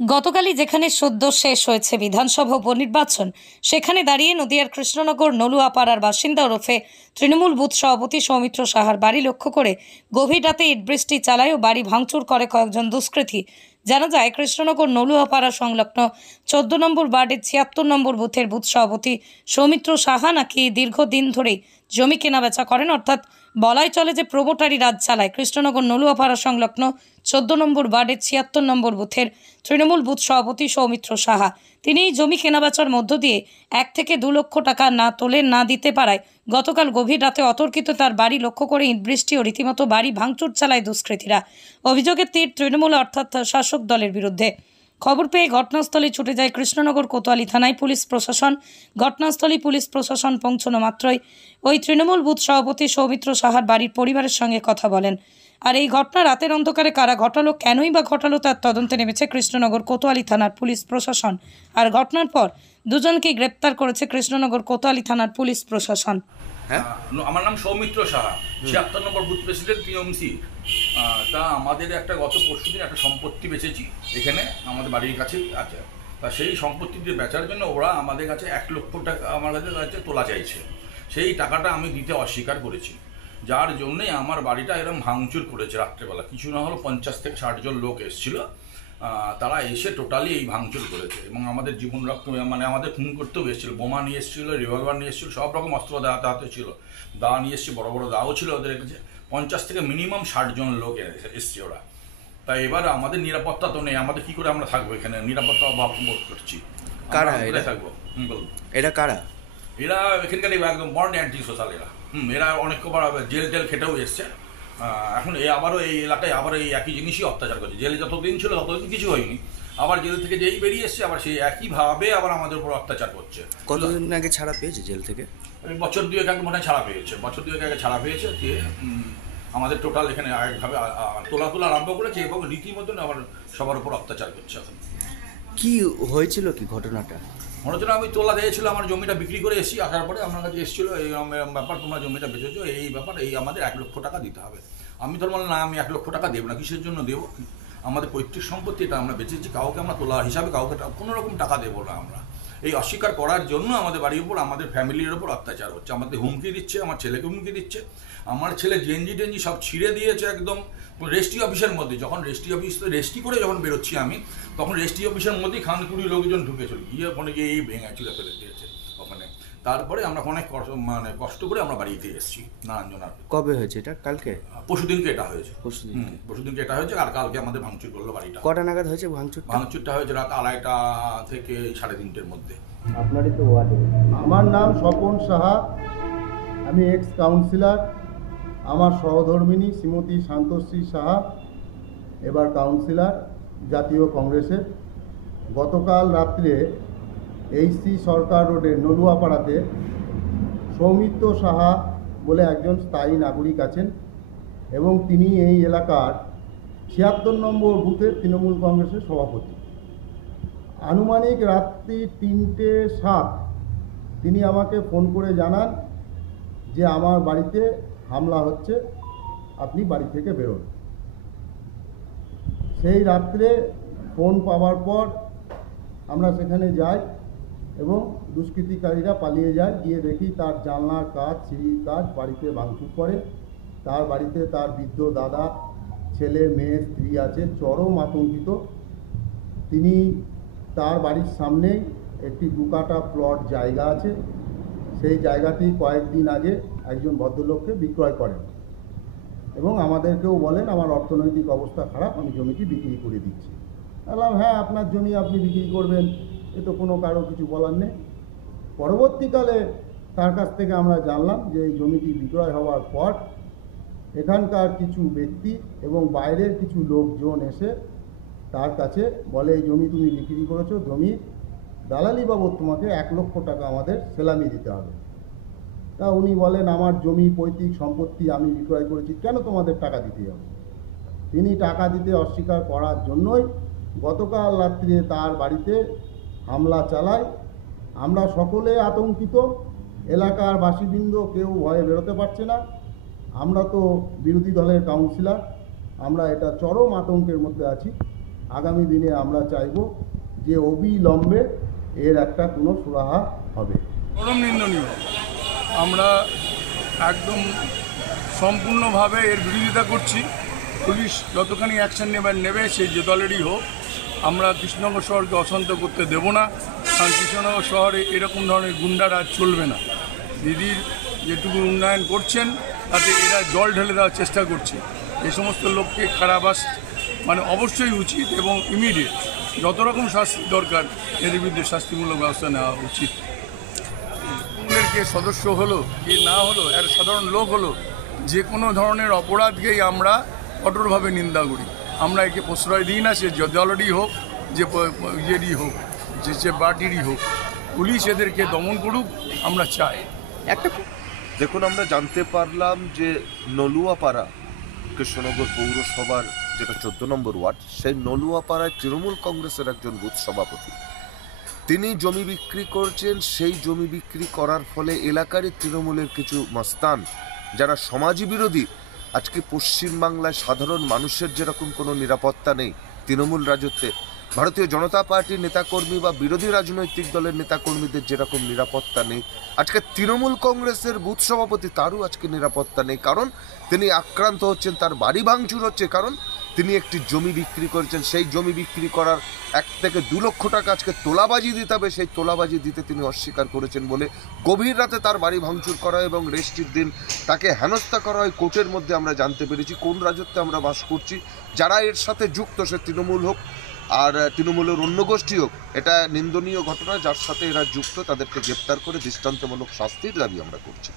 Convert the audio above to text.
গতকালই যেখানে সদ্য শেষ হয়েছে বিধানসভা উপনির্বাচন, সেখানে দাঁড়িয়ে নদিয়ার কৃষ্ণনগর নলুয়াপাড়ার বাসিন্দা ওরফে তৃণমূল বুথ সভাপতি সৌমিত্র সাহার বাড়ি লক্ষ্য করে গভীর রাতে ইটবৃষ্টি চালায় ও বাড়ি ভাঙচুর করে কয়েকজন দুষ্কৃতী। জানা যায়, কৃষ্ণনগর নলুয়াপাড়া সংলগ্ন 14 নম্বর ওয়ার্ডের 76 নম্বর বুথের বুথ সভাপতি সৌমিত্র সাহা নাকি দীর্ঘদিন ধরেই জমি কেনাবেচা করেন, অর্থাৎ বলাই চলে যে প্রমোটারি রাজ চালায়। কৃষ্ণনগর নলুয়াপাড়া সংলগ্ন 14 নম্বর ওয়ার্ডের 76 নম্বর বুথের তৃণমূল বুথ সভাপতি সৌমিত্র সাহা তিনি জমি কেনাবেচার মধ্য দিয়ে 1 থেকে 2 লক্ষ টাকা না দিতে পারায় গতকাল গভীর রাতে অতর্কিত তার বাড়ি লক্ষ্য করে ইটবৃষ্টি ও রীতিমতো বাড়ি ভাঙচুর চালায় দুষ্কৃতীরা। অভিযোগের তীর তৃণমূল অর্থাৎ শাসক দলের বিরুদ্ধে। খবর পেয়ে ঘটনাস্থলে ছুটে যায় কৃষ্ণনগর কোতোয়ালি থানায় পুলিশ প্রশাসন। ঘটনাস্থলে পুলিশ প্রশাসন পৌঁছানো মাত্রই ওই তৃণমূল বুথ সভাপতি সৌমিত্র সাহার বাড়ির পরিবারের সঙ্গে কথা বলেন। আর এই ঘটনা রাতের অন্ধকারে কারা ঘটালো, কেনই বা ঘটালো, তার তদন্তে নেমেছে কৃষ্ণনগর কোতোয়ালি থানার পুলিশ প্রশাসন। আর ঘটনার পর দুজনকে গ্রেপ্তার করেছে কৃষ্ণনগর কোতোয়ালি থানার পুলিশ প্রশাসন। আমার নাম সৌমিত্র সাহা, 76 নম্বর বুথ প্রেসিডেন্ট টিএমসি। তা আমাদের একটা গত পরশুদিন একটা সম্পত্তি বেচেছি, এখানে আমাদের বাড়ির কাছেই আছে। তা সেই সম্পত্তিটি বেচার জন্য ওরা আমাদের কাছে 1 লক্ষ টাকা আমার কাছে তোলা চাইছে। সেই টাকাটা আমি দিতে অস্বীকার করেছি, যার জন্যই আমার বাড়িটা এরকম ভাঙচুর করেছে রাত্রেবেলা। কিছু না হলো 50 থেকে 60 জন লোক এসেছিল, তারা এসে টোটালি এই ভাঙচুর করেছে এবং আমাদের জীবন রক্ত মানে আমাদের খুন করতেও এসেছিলো। বোমা নিয়ে এসেছিলো, রিভলভার নিয়ে এসেছিলো, সব রকম অস্ত্র হাতে ছিল, দা নিয়ে এসছে, বড় বড় দাও ছিল ওদের কাছে। 50 থেকে মিনিমাম 60 জন লোক এসছে ওরা। তাই এবার আমাদের নিরাপত্তা তো নেই, আমাদের কি করে আমরা থাকবো এখানে, নিরাপত্তা অভাব বোধ করছি। কারা এরা থাকবো? বলুন, এরা কারা? এরা এখানকার একদম বন্ড অ্যান্টি সোশ্যাল। এরা অনেক জেল টেল খেটেও এসছে। এখন আবারও এই এলাকায় আবার এই একই জিনিসই অত্যাচার করছে। জেলে যতদিন ছিল ততদিন কিছু হয়নি, আবার জেল থেকে যেই বেরিয়ে এসছে আবার সেই একইভাবে আবার আমাদের উপর অত্যাচার করছে। কতদিন আগে ছাড়া পেয়েছে জেল থেকে? বছর 2 আগে মনে হয় ছাড়া পেয়েছে, বছর 2 আগে ছাড়া পেয়েছে। দিয়ে আমাদের টোটাল এখানে একভাবে তোলা আরম্ভ করেছে এবং রীতিমতন আবার সবার উপর অত্যাচার করছে। এখন কি হয়েছিল, কি ঘটনাটা? মনে হচ্ছে আমি তোলা দিয়েছিল, আমার জমিটা বিক্রি করে এসেছি, আসার পরে আমার কাছে এসেছিলো এই ব্যাপার, তোমরা জমিটা বেচেছো, এই ব্যাপার, এই আমাদের 1 লক্ষ টাকা দিতে হবে। আমি তো বললাম না, আমি 1 লক্ষ টাকা দেবো না। কিসের জন্য দেবো? আমাদের পৈতৃক সম্পত্তি, এটা আমরা বেচেছি, কাউকে আমরা তোলা হিসাবে কাউকে কোনো রকম টাকা দেবো না। আমরা এই অস্বীকার করার জন্য আমাদের বাড়ির উপর, আমাদের ফ্যামিলির উপর অত্যাচার হচ্ছে, আমাদের হুমকি দিচ্ছে, আমার ছেলেকে হুমকি দিচ্ছে। আমার ছেলে গেঞ্জি সব ছিঁড়ে দিয়েছে একদম রেজিস্ট্রি অফিসের মধ্যে। যখন রেজিস্ট্রি করে যখন বেরোচ্ছি আমি, তখন রেজিস্ট্রি অফিসের মধ্যেই খানকুড়ি লোকজন ঢুকেছিল, গিয়ে ওখানে গিয়ে এই ভেঙে চুলে ফেলে দিয়েছে ওখানে। তারপরে আমরা অনেক কষ্ট করে আমরা বাড়িতে এসেছি নারায়ণজনার। কবে হয়েছে এটা? কালকে? পরশুদিনকে এটা হয়েছে। পরশুদিনকে এটা হয়েছে, আর কালকে আমাদের ভাঙচুর করলো বাড়িটা। কটা নাগাদ হয়েছে ভাঙচুর? ভাঙচুরটা হয়েছে রাত 2:30 থেকে 3:30-এর মধ্যে। আপনারই তো ওয়ার্ডে। আমার নাম স্বপন সাহা, আমি এক্স কাউন্সিলর। আমার সহধর্মিণী শ্রীমতী শান্তশ্রী সাহা এবার কাউন্সিলর জাতীয় কংগ্রেসের। গতকাল রাত্রে এইচসি সরকার রোডের নলুয়াপাড়াতে সৌমিত্র সাহা বলে একজন স্থায়ী নাগরিক আছেন এবং তিনি এই এলাকার 76 নম্বর বুথের তৃণমূল কংগ্রেসের সভাপতি। আনুমানিক রাত্রি 3:07 তিনি আমাকে ফোন করে জানান যে আমার বাড়িতে হামলা হচ্ছে, আপনি বাড়ি থেকে বেরোন। সেই রাত্রে ফোন পাওয়ার পর আমরা সেখানে যাই এবং দুষ্কৃতিকারীরা পালিয়ে যায়। গিয়ে দেখি তার জানলার কাজ, সিঁড়ির কাজ বাড়িতে ভাঙচুর করে। তার বাড়িতে তার বৃদ্ধ দাদা, ছেলে, মেয়ে, স্ত্রী আছে, চরম আতঙ্কিত। তিনি তার বাড়ির সামনেই একটি 2 কাঠা প্লট জায়গা আছে, সেই জায়গাটি কয়েকদিন আগে একজন ভদ্রলোককে বিক্রয় করেন এবং আমাদেরকেও বলেন আমার অর্থনৈতিক অবস্থা খারাপ, আমি জমিটি বিক্রি করে দিচ্ছি। বললাম হ্যাঁ, আপনার জমি আপনি বিক্রি করবেন, এ তো কোনো কারো কিছু বলার নেই। পরবর্তীকালে তার কাছ থেকে আমরা জানলাম যে এই জমিটি বিক্রয় হওয়ার পর এখানকার কিছু ব্যক্তি এবং বাইরের কিছু লোকজন এসে তার কাছে বলে এই জমি তুমি বিক্রি করেছো, জমি দালালি বাবদ তোমাকে 1 লক্ষ টাকা আমাদের সেলামি দিতে হবে। তা উনি বলেন আমার জমি পৈতৃক সম্পত্তি আমি বিক্রয় করেছি, কেন তোমাদের টাকা দিতে হবে? তিনি টাকা দিতে অস্বীকার করার জন্যই গতকাল রাত্রে তার বাড়িতে হামলা চালায়। আমরা সকলে আতঙ্কিত, এলাকার বাসিবৃন্দ কেউ ভয়ে বেরোতে পারছে না। আমরা তো বিরোধী দলের কাউন্সিলর, আমরা এটা চরম আতঙ্কের মধ্যে আছি। আগামী দিনে আমরা চাইব যে অবিলম্বে এর একটা কোনো সুরাহা হবে। চরম নিন্দনীয়। আমরা একদম সম্পূর্ণভাবে এর বিরোধিতা করছি। পুলিশ যতখানি অ্যাকশন নেবে সেই যে দলেরই হোক, আমরা কৃষ্ণনগর শহরকে অশান্ত করতে দেব না। কারণ কৃষ্ণনগর শহরে এরকম ধরনের গুন্ডারাজ চলবে না। দিদির যেটুকু উন্নয়ন করছেন তাতে এরা জল ঢেলে দেওয়ার চেষ্টা করছে। এই সমস্ত লোককে কারাবাস অবশ্যই উচিত এবং ইমিডিয়েট যত রকম শাস্তি দরকার এদের বিরুদ্ধে শাস্তিমূলক ব্যবস্থা নেওয়া উচিত। কে সদস্য হলো কি না হলো, এর সাধারণ লোক হলো, যে কোনো ধরনের অপরাধকেই আমরা কঠোরভাবে নিন্দা করি। আমরা একে প্রশ্রয় দিই না, সে দলেরই হোক, যে ইয়েরই হোক, যে পার্টিরই হোক। পুলিশ এদেরকে দমন করুক, আমরা চাই। দেখুন, আমরা জানতে পারলাম যে নলুয়াপাড়া কৃষ্ণনগর পৌরসভার যেটা 14 নম্বর ওয়ার্ড, সেই নলুয়াপাড়ায় তৃণমূল কংগ্রেসের একজন বুথ সভাপতি, তিনি জমি বিক্রি করছেন। সেই জমি বিক্রি করার ফলে এলাকারই তৃণমূলের কিছু মস্তান যারা সমাজ বিরোধী, আজকে পশ্চিমবাংলায় সাধারণ মানুষের যেরকম কোনো নিরাপত্তা নেই তৃণমূল রাজত্বে, ভারতীয় জনতা পার্টির নেতাকর্মী বা বিরোধী রাজনৈতিক দলের নেতাকর্মীদের যেরকম নিরাপত্তা নেই, আজকে তৃণমূল কংগ্রেসের বুথ সভাপতি তারও আজকে নিরাপত্তা নেই। কারণ তিনি আক্রান্ত হচ্ছেন, তার বাড়ি ভাঙচুর হচ্ছে, কারণ তিনি একটি জমি বিক্রি করেছেন। সেই জমি বিক্রি করার 1 থেকে 2 লক্ষ টাকা আজকে তোলাবাজি দিতে হবে, সেই তোলাবাজি দিতে তিনি অস্বীকার করেছেন বলে গভীর রাতে তার বাড়ি ভাঙচুর করা এবং রেস্ট্রির দিন তাকে হেনস্থা করা হয়। কোর্টের মধ্যে আমরা জানতে পেরেছি কোন রাজত্বে আমরা বাস করছি। যারা এর সাথে যুক্ত, সে তৃণমূল হোক আর তৃণমূলের অন্য গোষ্ঠী হোক, এটা নিন্দনীয় ঘটনা। যার সাথে এরা যুক্ত তাদেরকে গ্রেপ্তার করে দৃষ্টান্তমূলক শাস্তির দাবি আমরা করছি।